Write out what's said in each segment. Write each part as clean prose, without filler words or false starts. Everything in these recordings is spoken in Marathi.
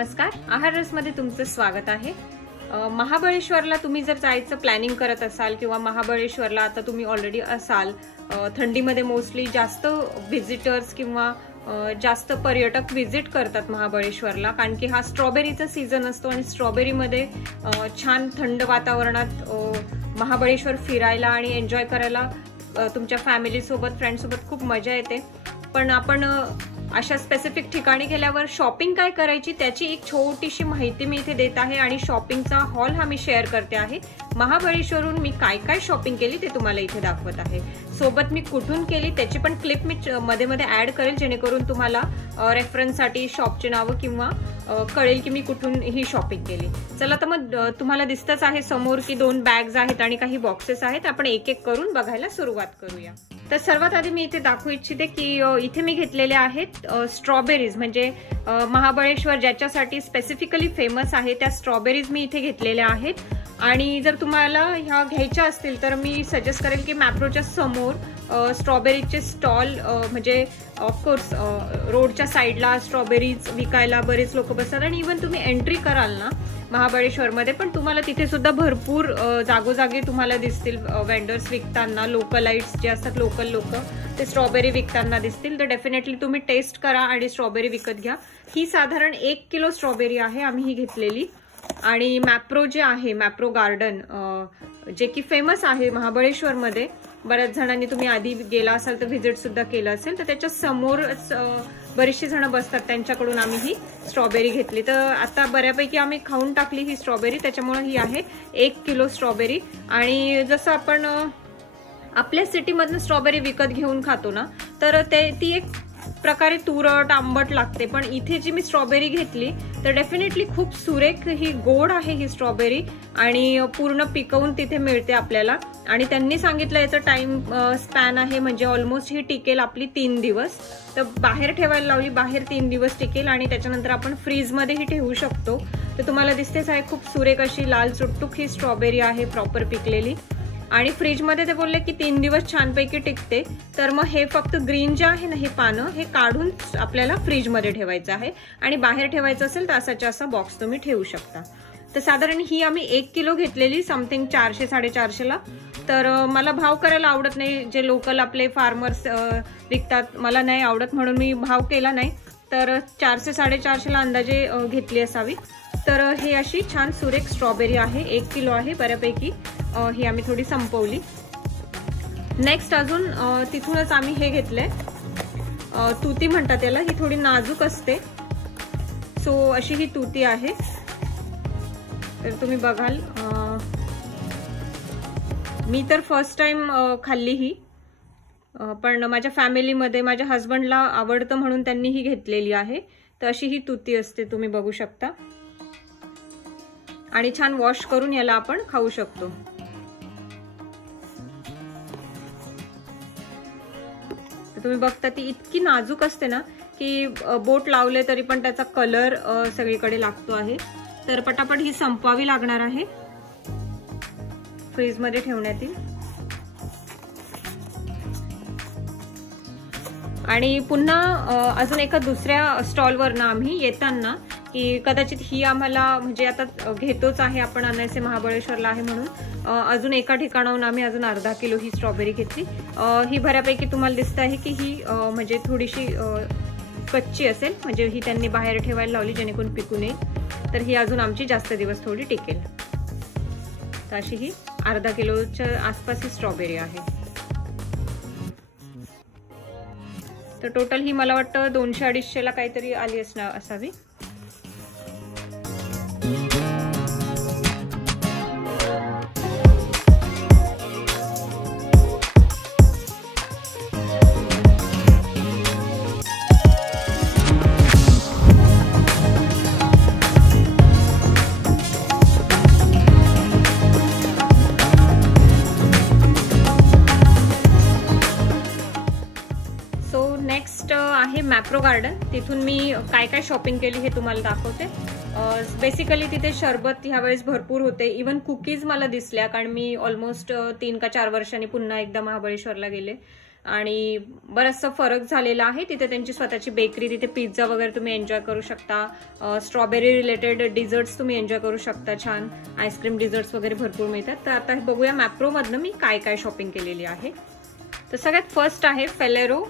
नमस्कार, आहार रसमध्ये तुमचं स्वागत आहे। महाबळेश्वरला तुम्ही जर जायचं प्लॅनिंग करत असाल किंवा महाबळेश्वरला आता तुम्ही ऑलरेडी असाल, थंडीमध्ये मोस्टली जास्त व्हिजिटर्स किंवा जास्त पर्यटक व्हिजिट करतात महाबळेश्वरला, कारण की हा स्ट्रॉबेरीचा सीझन असतो आणि स्ट्रॉबेरीमध्ये छान थंड वातावरणात महाबळेश्वर फिरायला आणि एन्जॉय करायला तुमच्या फॅमिली सोबत फ्रेंड सोबत खूप मजा येते। पण आपण अशा स्पेसिफिक ठिकाणी गेल्यावर शॉपिंग काय करायची त्याची एक छोटीशी माहिती मी इथे देत आहे आणि शॉपिंगचा हॉल हा मी शेअर करते आहे। महाबळेश्वरहून मी काय काय शॉपिंग केली ते तुम्हाला इथे दाखवत आहे। सोबत मी कुठून केली त्याची पण क्लिप मी मध्ये मध्ये ऍड करेल, जेणेकरून तुम्हाला रेफरन्ससाठी शॉपचे नाव किंवा कळेल की मी कुठून ही शॉपिंग केली। चला तर मग तुम्हाला दिसतच आहे समोर की 2 बॅग्स आहेत आणि काही बॉक्सेस आहेत। आपण एक एक करून बघायला सुरुवात करूया। तर सर्वात आधी मी इथे दाखवू इच्छिते की इथे मी घेतलेले आहेत स्ट्रॉबेरीज, म्हणजे महाबळेश्वर ज्याच्यासाठी स्पेसिफिकली फेमस आहे त्या स्ट्रॉबेरीज मी इथे घेतलेल्या आहेत। आणि जर तुम्हाला ह्या घ्यायच्या असतील तर मी सजेस्ट करेल की मॅप्रोच्या समोर स्ट्रॉबेरीचे स्टॉल, म्हणजे ऑफकोर्स रोडच्या साईडला स्ट्रॉबेरीज विकायला बरेच लोक बसतात आणि इव्हन तुम्ही एंट्री कराल ना महाबळेश्वरमध्ये पण तुम्हाला तिथे सुद्धा भरपूर जागोजागी तुम्हाला दिसतील वेंडर्स विकताना, लोकलाइट्स जे असतात लोकल लोक ते स्ट्रॉबेरी विकताना दिसतील। तर डेफिनेटली तुम्ही टेस्ट करा आणि स्ट्रॉबेरी विकत घ्या। ही साधारण 1 किलो स्ट्रॉबेरी आहे आम्ही ही घेतलेली। आणि मॅप्रो जे आहे, मॅप्रो गार्डन जे की फेमस आहे महाबळेश्वरमध्ये, बऱ्याच जणांनी तुम्ही आधी गेला असाल तर व्हिजिट सुद्धा केलं असेल, तर त्याच्या समोरच बरेचसे जण बसतात, त्यांच्याकडून आम्ही ही स्ट्रॉबेरी घेतली। तर आता बऱ्यापैकी आम्ही खाऊन टाकली ही स्ट्रॉबेरी, त्याच्यामुळे ही आहे 1 किलो स्ट्रॉबेरी। आणि जसं आपण आपल्या सिटीमधनं स्ट्रॉबेरी विकत घेऊन खातो ना, तर ती एक प्रकारे तुरट आंबट लागते, पण इथे जी मी स्ट्रॉबेरी घेतली तर डेफिनेटली खूप सुरेख ही गोड आहे ही स्ट्रॉबेरी आणि पूर्ण पिकवून तिथे मिळते आपल्याला। आणि त्यांनी सांगितलं याचा टाइम स्पॅन आहे, म्हणजे ऑलमोस्ट ही टिकेल आपली 3 दिवस। तर बाहेर ठेवायला लावली, बाहेर 3 दिवस टिकेल आणि त्याच्यानंतर आपण फ्रीजमध्येही ठेवू शकतो। तर तुम्हाला दिसतेच आहे खूप सुरेख अशी लाल चुटुक ही स्ट्रॉबेरी आहे, प्रॉपर पिकलेली। आणि फ्रीजमध्ये ते बोलले की 3 दिवस छानपैकी टिकते। तर मग हे फक्त ग्रीन जे आहे ना हे पानं हे काढून आपल्याला फ्रीजमध्ये ठेवायचं आहे आणि बाहेर ठेवायचं असेल तर असाच्या असा बॉक्स तुम्ही ठेवू शकता। तर साधारण ही आम्ही 1 किलो घेतलेली, समथिंग 400-450 ला। तर मला भाव करायला आवडत नाही, जे लोकल आपले फार्मर्स विकतात मला नाही आवडत, म्हणून मी भाव केला नाही। तर 400-450 ला अंदाजे घेतली असावी। तर हे अशी छान सुरेख स्ट्रॉबेरी आहे, 1 किलो आहे बऱ्यापैकी। ही आम्ही थोडी संपवली। नेक्स्ट अजून तिथूनच आम्ही हे घेतले, तुती म्हणतात याला, ही थोडी नाजूक असते। सो अशी ही तुती आहे, तर तुम्ही बघाल। मी तर फर्स्ट टाइम खाल्ली ही, पण माझ्या फॅमिलीमध्ये माझ्या हस्बंडला आवडतं म्हणून त्यांनी ही घेतलेली आहे। तर अशी ही तुती असते, तुम्ही बघू शकता। आणि छान वॉश करून याला आपण खाऊ शकतो। तुम्ही बघता ती इतकी नाजूक असते ना की बोट लावले तरी पण त्याचा कलर सगळीकडे लागतो आहे। तर पटापट ही संपवावी लागणार आहे, फ्रीजमध्ये ठेवण्यात येईल। आणि पुन्हा अजून एका दुसऱ्या स्टॉलवर ना आम्ही येताना की कदाचित ही आम्हाला, म्हणजे आता घेतोच आहे आपण अनायसे महाबळेश्वरला आहे म्हणून, अजून एका ठिकाणाहून आम्ही अजून अर्धा किलो ही स्ट्रॉबेरी घेतली। ही बऱ्यापैकी तुम्हाला दिसत आहे की ही म्हणजे थोडीशी कच्ची असेल, म्हणजे ही त्यांनी बाहेर ठेवायला लावली जेणेकरून पिकू नये। तर ही अजून आमची जास्त दिवस थोडी टिकेल। तर अशी ही अर्धा किलोच्या आसपास ही स्ट्रॉबेरी आहे। तर टोटल ही मला वाटतं 200-250 ला काहीतरी आली असावी। नेक्स्ट आहे मॅप्रो गार्डन, तिथून मी काय काय शॉपिंग केली हे तुम्हाला दाखवते। बेसिकली तिथे शरबत ह्यावेळेस भरपूर होते, इवन कुकीज मला दिसल्या, कारण मी ऑलमोस्ट 3 का 4 वर्षांनी पुन्हा एकदा महाबळेश्वरला गेले। आणि बराचसा फरक झालेला आहे. तिथे त्यांची स्वतःची बेकरी, तिथे पिझ्झा वगैरे तुम्ही एन्जॉय करू शकता. स्ट्रॉबेरी रिलेटेड डिझर्ट्स तुम्ही एन्जॉय करू शकता. छान आईस्क्रीम डिझर्ट्स वगैरे भरपूर मिळतात. तर आता बघूया मॅप्रोमधनं मी काय काय शॉपिंग केलेली आहे. तर सगळ्यात फर्स्ट आहे फेलेरो.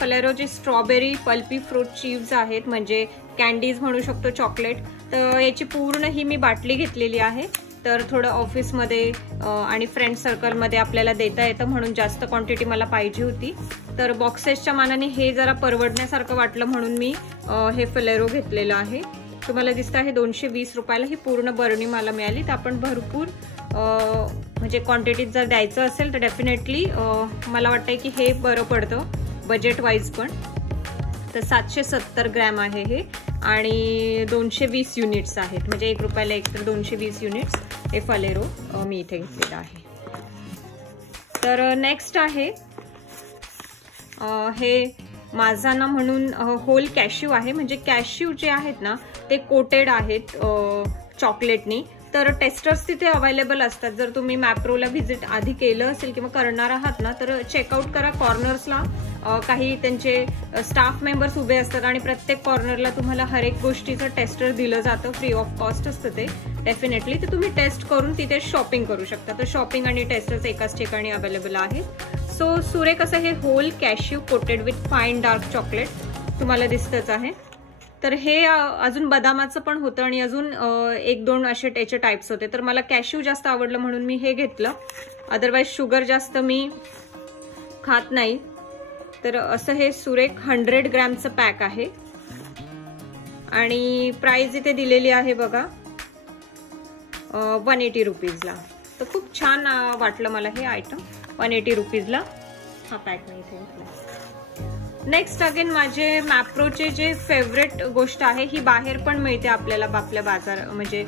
फेलेरोची स्ट्रॉबेरी पल्पी फ्रूट चिप्स आहेत, म्हणजे कॅन्डीज म्हणू शकतो, चॉकलेट. तर याची पूर्ण ही मी बाटली घेतलेली आहे. तर थोडं ऑफिसमध्ये आणि फ्रेंड सर्कलमध्ये आपल्याला देता येतं म्हणून जास्त क्वांटिटी मला पाहिजे होती. तर बॉक्सेसच्या मानाने हे जरा परवडण्यासारखं वाटलं म्हणून मी हे फेलेरो घेतलेलं आहे. तुम्हाला दिसतं आहे 220 रुपयाला ही पूर्ण बरणी मला मिळाली. तर आपण भरपूर म्हणजे क्वांटिटीत जर द्यायचं असेल तर डेफिनेटली मला वाटतंय की हे बरं पडतं बजेट वाईज पण. तर 770 ग्रॅम आहे हे आणि 220 युनिट्स आहेत, म्हणजे 1 रुपयाला एक, तर 220 युनिट्स हे फेलेरो मी इथे घेतलेलं आहे. तर नेक्स्ट आहे हे माझाना म्हणून होल कॅश्यू आहे, म्हणजे कॅश्यू जे आहेत ना ते कोटेड आहेत चॉकलेटनी. तर टेस्टर्स तिथे अवेलेबल असतात. जर तुम्ही मॅप्रोला व्हिजिट आधी केलं असेल किंवा करणार आहात ना तर चेकआउट करा. कॉर्नर्सला काही त्यांचे स्टाफ मेंबर्स उभे असतात आणि प्रत्येक कॉर्नरला तुम्हाला हर एक गोष्टीचं टेस्टर दिलं जातं. फ्री ऑफ कॉस्ट असतं ते डेफिनेटली. तर तुम्ही टेस्ट करून तिथे शॉपिंग करू शकता. तर शॉपिंग आणि टेस्टर्स एकाच ठिकाणी अवेलेबल आहेत. सो सुरेख असं हे whole cashew coated with fine dark chocolate तुम्हाला दिसतच आहे. तर हे अजून बदामाचं पण होतं आणि अजून 1-2 असे त्याचे टाइप्स होते. तर मला कॅश्यू जास्त आवडलं म्हणून मी हे घेतलं. अदरवाईज शुगर जास्त मी खात नाही. तर असं हे सुरेख 100 ग्रॅमचं पॅक आहे आणि प्राइस इथे दिलेली आहे बघा 180 रुपीजला. तर खूप छान वाटलं मला हे आयटम. 180 रुपीजला हा पॅक मी इथे घेतला. नेक्स्ट अगेन माझे मॅप्रोचे जे फेवरेट गोष्ट आहे, ही बाहेर पण मिळते आपल्याला आपल्या बाजार म्हणजे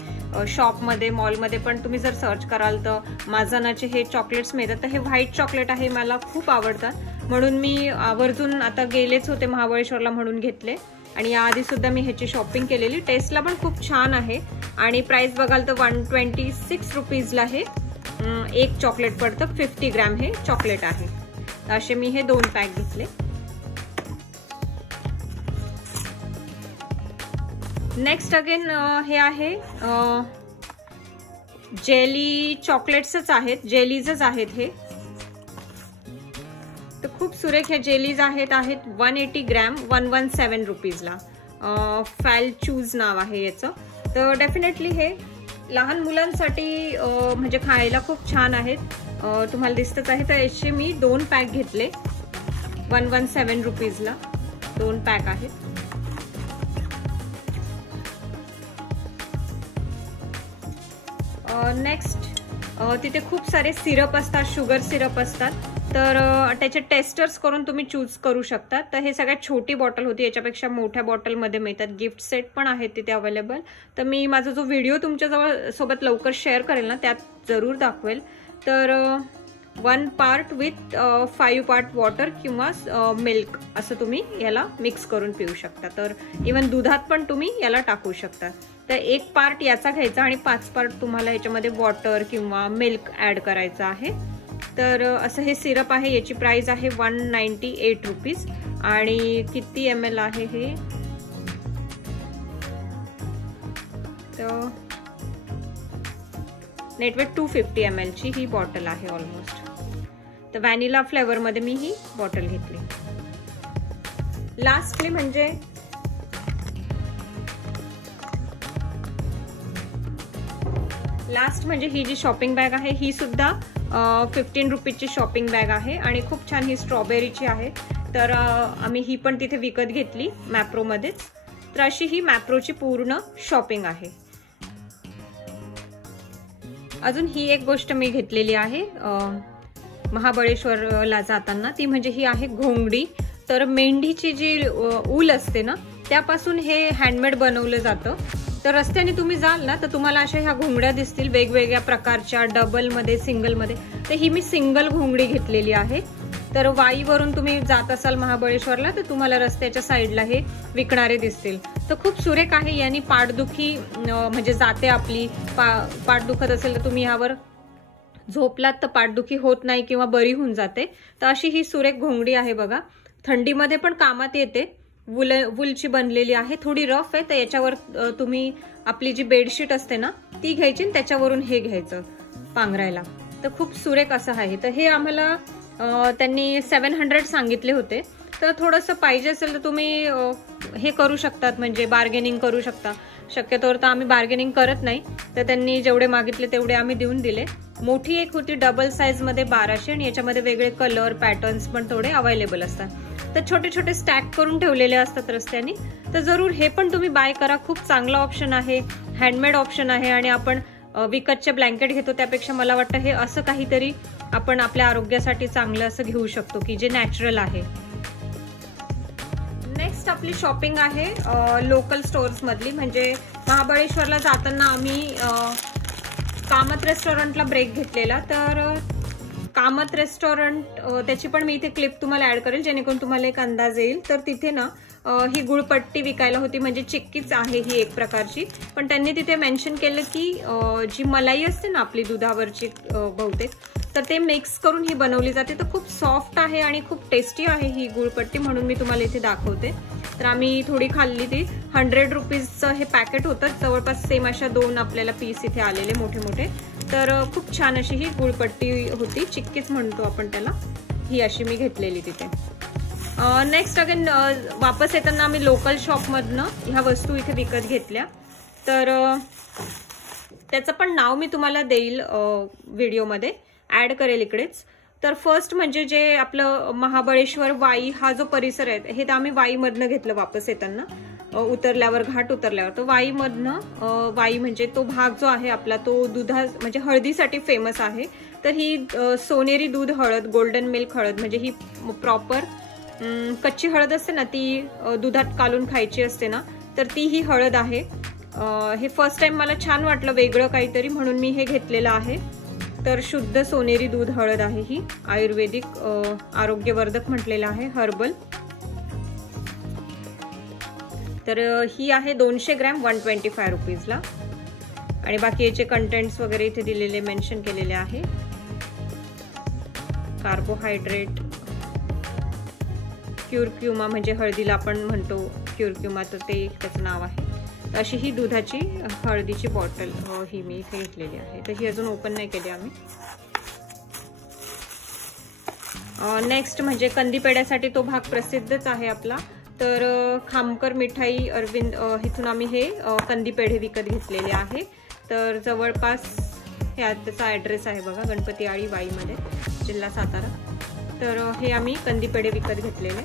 शॉपमध्ये, मॉलमध्ये पण तुम्ही जर सर्च कराल तर माझानाचे हे चॉकलेट्स मिळतात. तर हे व्हाईट चॉकलेट आहे, मला खूप आवडतात म्हणून मी आवर्जून आता गेलेच होते महाबळेश्वरला म्हणून घेतले आणि याआधी सुद्धा मी ह्याची शॉपिंग केलेली. टेस्टला पण खूप छान आहे आणि प्राइस बघाल तर 126 रुपीजला हे एक चॉकलेट पडतं. 50 ग्रॅम हे चॉकलेट आहे. असे मी हे 2 पॅक घेतले. नेक्स्ट अगेन हे आहे जेली चॉकलेट्सच आहेत, जेलीजच आहेत हे. तर खूप सुरेख हे जेलीज आहेत 180 ग्रॅम 117 रुपीजला. फॅलचूज नाव आहे याचं. तर डेफिनेटली हे लहान मुलांसाठी म्हणजे खायला खूप छान आहेत. तुम्हाला दिसतच आहे. तर याचे मी 2 पॅक घेतले. 117 रुपीजला 2 पॅक आहेत. नेक्स्ट तिथे खूप सारे सिरप असतात, शुगर सिरप असतात. तर त्याचे टेस्टर्स करून तुम्ही चूज करू शकता. तर हे सगळ्यात छोटी बॉटल होती, याच्यापेक्षा मोठ्या बॉटलमध्ये मिळतात. गिफ्ट सेट पण आहेत तिथे अवेलेबल. तर मी माझा जो व्हिडिओ तुमच्याजवळ सोबत लवकर शेअर करेल ना त्यात जरूर दाखवेल. तर 1 पार्ट विथ 5 पार्ट वॉटर किंवा मिल्क असं तुम्ही याला मिक्स करून पिऊ शकता. तर इवन दुधात पण तुम्ही याला टाकू शकता. तर 1 पार्ट याचा घ्यायचा आणि 5 पार्ट तुम्हाला याच्यामध्ये वॉटर किंवा मिल्क ऍड करायचं आहे. तर असं हे सिरप आहे. याची प्राइस आहे 198 रुपीज आणि किती ml आहे हे, तर नेटवेट 250 ml ची ही बॉटल आहे ऑलमोस्ट. तर व्हॅनिला फ्लेवर मध्ये मी ही बॉटल घेतली. लास्टली म्हणजे ही जी शॉपिंग बॅग आहे ही सुद्धा 15 रुपीजची शॉपिंग बॅग आहे आणि खूप छान ही स्ट्रॉबेरीची आहे. तर आम्ही ही पण तिथे विकत घेतली मॅप्रोमध्येच. तर अशी ही मॅप्रोची पूर्ण शॉपिंग आहे. अजून ही एक गोष्ट मी घेतलेली आहे महाबळेश्वरला जाताना, ती म्हणजे ही आहे घोंगडी. तर मेंढीची जी ऊल असते ना त्यापासून हे हँडमेड बनवलं जातं. तर रस्त्याने तुम्ही जाल ना तर तुम्हाला अशा ह्या घोंगड्या दिसतील वेगवेगळ्या प्रकारच्या, डबलमध्ये, सिंगलमध्ये. तर ही मी सिंगल घोंगडी घेतलेली आहे. तर वाईवरून तुम्ही जात असाल महाबळेश्वरला तर तुम्हाला रस्त्याच्या साईडला हे विकणारे दिसतील. तर खूप सुरेख आहे. यांनी पाठदुखी म्हणजे जाते आपली, पाठ दुखत असेल तर तुम्ही ह्यावर झोपलात तर पाठदुखी होत नाही किंवा बरी होऊन जाते. तर अशी ही सुरेख घोंगडी आहे बघा. थंडीमध्ये पण कामात येते. वूलची बनलेली आहे, थोडी रफ आहे. तर याच्यावर तुम्ही आपली जी बेडशीट असते ना ती घ्यायची आणि त्याच्यावरून हे घ्यायचं पांघरायला. तर खूप सुरेख असं आहे. तर हे आम्हाला त्यांनी 700 सांगितले होते. तर थोडंसं पाहिजे असेल तर तुम्ही हे करू शकतात, म्हणजे बार्गेनिंग करू शकता. शक्यतोवर तर आम्ही बार्गेनिंग करत नाही. तर त्यांनी जेवढे मागितले तेवढे आम्ही देऊन दिले. मोठी एक होती डबल साईज मध्ये 1200 आणि याच्यामध्ये वेगळे कलर पॅटर्न्स पण थोडे अवेलेबल असतात. तर छोटे छोटे स्टॅक करून ठेवलेले असतात रस्त्याने. तर जरूर हे पण तुम्ही बाय करा. खूप चांगला ऑप्शन आहे, हँडमेड ऑप्शन आहे. आणि आपण विकतचे ब्लँकेट घेतो त्यापेक्षा मला वाटतं हे असं काहीतरी आपण आपल्या आरोग्यासाठी चांगलं असं घेऊ शकतो की जे नॅचरल आहे. नेक्स्ट आपली शॉपिंग आहे लोकल स्टोर्स मधली. म्हणजे महाबळेश्वरला जाताना आम्ही कामत रेस्टॉरंटला ब्रेक घेतलेला. तर कामत रेस्टॉरंट त्याची पण मी इथे क्लिप तुम्हाला ऍड करेल जेणेकरून तुम्हाला एक अंदाज येईल. तर तिथे ना ही गुळपट्टी विकायला होती, म्हणजे चिक्कीच आहे ही एक प्रकारची. पण त्यांनी तिथे मेन्शन केलं की जी मलाई असते ना आपली दुधावरची बहुतेक, तर ते मिक्स करून ही बनवली जाते. तर खूप सॉफ्ट आहे आणि खूप टेस्टी आहे ही गुळपट्टी, म्हणून मी तुम्हाला इथे दाखवते. तर आम्ही थोडी खाल्ली ती. 100 रुपीजचं हे पॅकेट होतं. जवळपास सेम अशा 2 आपल्याला पीस इथे आलेले मोठे मोठे. तर खूप छान अशी ही गुळपट्टी होती, चिक्कीच म्हणतो आपण त्याला. ही अशी मी घेतलेली तिथे. नेक्स्ट अगेन वापस येताना आम्ही लोकल शॉपमधनं ह्या वस्तू इथे विकत घेतल्या. तर त्याचं पण नाव मी तुम्हाला देईल व्हिडिओमध्ये, ऍड करेल इकडेच. तर फर्स्ट म्हणजे जे आपलं महाबळेश्वर वाई हा जो परिसर आहे हे तर आम्ही वाईमधनं घेतलं वापस येताना. उतरल्यावर घाट उतरल्यावर तर वाईमधनं, वाई म्हणजे तो भाग जो आहे आपला तो म्हणजे हळदीसाठी फेमस आहे. तर ही सोनेरी दूध हळद, गोल्डन मिल्क हळद, म्हणजे ही प्रॉपर कच्ची हळद असते ना ती दुधात कालून खायची असते ना, तर ती ही हळद आहे. हे फर्स्ट टाइम मला छान वाटलं, वेगळं काहीतरी, म्हणून मी हे घेतलेलं आहे. तर शुद्ध सोनेरी दूध हळद आहे ही, आयुर्वेदिक आरोग्यवर्धक म्हटलेलं आहे, हर्बल. तर ही आहे 200 ग्रॅम 125 रुपीजला. आणि बाकी याचे कंटेंट्स वगैरे इथे दिलेले, मेन्शन केलेले आहे. कार्बोहायड्रेट, क्युरक्युमा म्हणजे हळदीला आपण म्हणतो क्युरक्युमा, तर ते त्याचं नाव आहे. अशी ही दुधाची हळदीची बॉटल ही मी इथे घेतलेली आहे. तर ही अजून ओपन नाही केली आम्ही. नेक्स्ट म्हणजे कंदीपेड्यासाठी तो भाग प्रसिद्धच आहे आपला. तर खामकर मिठाई अरविंद इथून आम्ही हे कंदीपेढे विकत घेतलेले आहे. तर जवळपास हे त्याचा ॲड्रेस आहे बघा, गणपती आळी वाईमध्ये, जिल्हा सातारा. तर हे आम्ही कंदीपेढे विकत घेतलेले.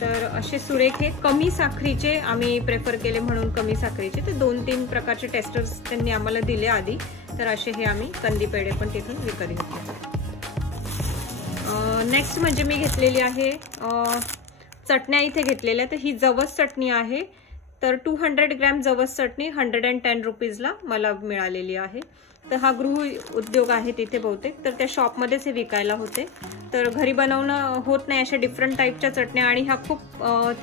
तर असे सुरेख हे कमी साखरीचे आम्ही प्रेफर केले म्हणून कमी साखरीचे. तर 2-3 प्रकारचे टेस्टर्स त्यांनी आम्हाला दिले आधी. तर असे हे आम्ही कंदीपेढे पण तिथून विकत घेतले. नेक्स्ट म्हणजे मी घेतलेली आहे चटण्या इथे घेतलेल्या. तर ही जवस चटणी आहे. तर 200 ग्रॅम जवस चटणी 110 रुपीजला मला मिळालेली आहे. तर हा गृह उद्योग आहे तिथे बहुतेक. तर त्या शॉपमध्येच हे विकायला होते. तर घरी बनवणं होत नाही अशा डिफरंट टाईपच्या चटण्या, आणि ह्या खूप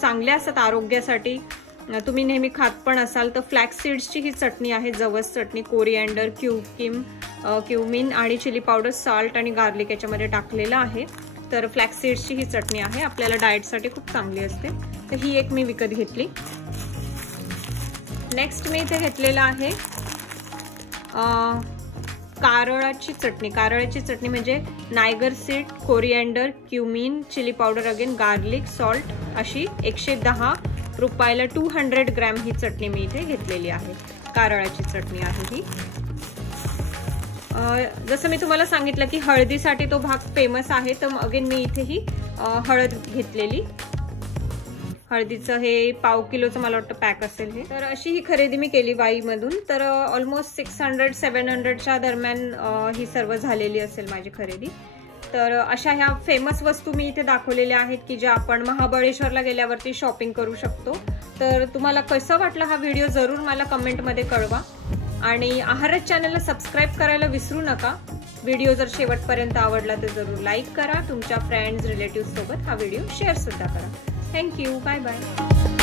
चांगल्या असतात आरोग्यासाठी. तुम्ही नेहमी खात पण असाल. तर फ्लॅक्स सीड्सची ही चटणी आहे, जवस चटणी. कोरिएंडर, क्युमिन आणि चिली पावडर, साल्ट आणि गार्लिक याच्यामध्ये टाकलेलं आहे. तर फ्लॅक्स सीड्सची ही चटणी आहे, आपल्याला डाएटसाठी खूप चांगली असते. तर ही एक मी विकत घेतली. नेक्स्ट मी इथे घेतलेलं आहे कारळाची चटणी. कारळाची चटणी म्हणजे niger seed, coriander, cumin, chilli powder, again garlic, salt, अशी 110 रुपयाला 200 ग्रॅम ही चटणी मी इथे घेतलेली आहे. कारळाची चटणी आहे ही. जसं मी तुम्हाला सांगितलं की हळदीसाठी तो भाग फेमस आहे. तर अगेन मी इथे ही हळद घेतलेली. हळदीचं हे पाव किलोचं मला वाटतं पॅक असेल हे. तर अशी ही खरेदी मी केली वाईमधून. तर ऑलमोस्ट 600-700च्या दरम्यान ही सर्व झालेली असेल माझी खरेदी. तर अशा ह्या फेमस वस्तू मी इथे दाखवलेल्या आहेत की ज्या आपण महाबळेश्वरला गेल्यावरती शॉपिंग करू शकतो. तर तुम्हाला कसं वाटलं हा व्हिडिओ जरूर मला कमेंटमध्ये कळवा. आणि आहारच चॅनलला सबस्क्राईब करायला विसरू नका. व्हिडिओ जर शेवटपर्यंत आवडला तर जरूर लाईक करा. तुमच्या फ्रेंड्स रिलेटिव्ह सोबत हा व्हिडिओ शेअर सुद्धा करा. थँक्यू. Bye bye.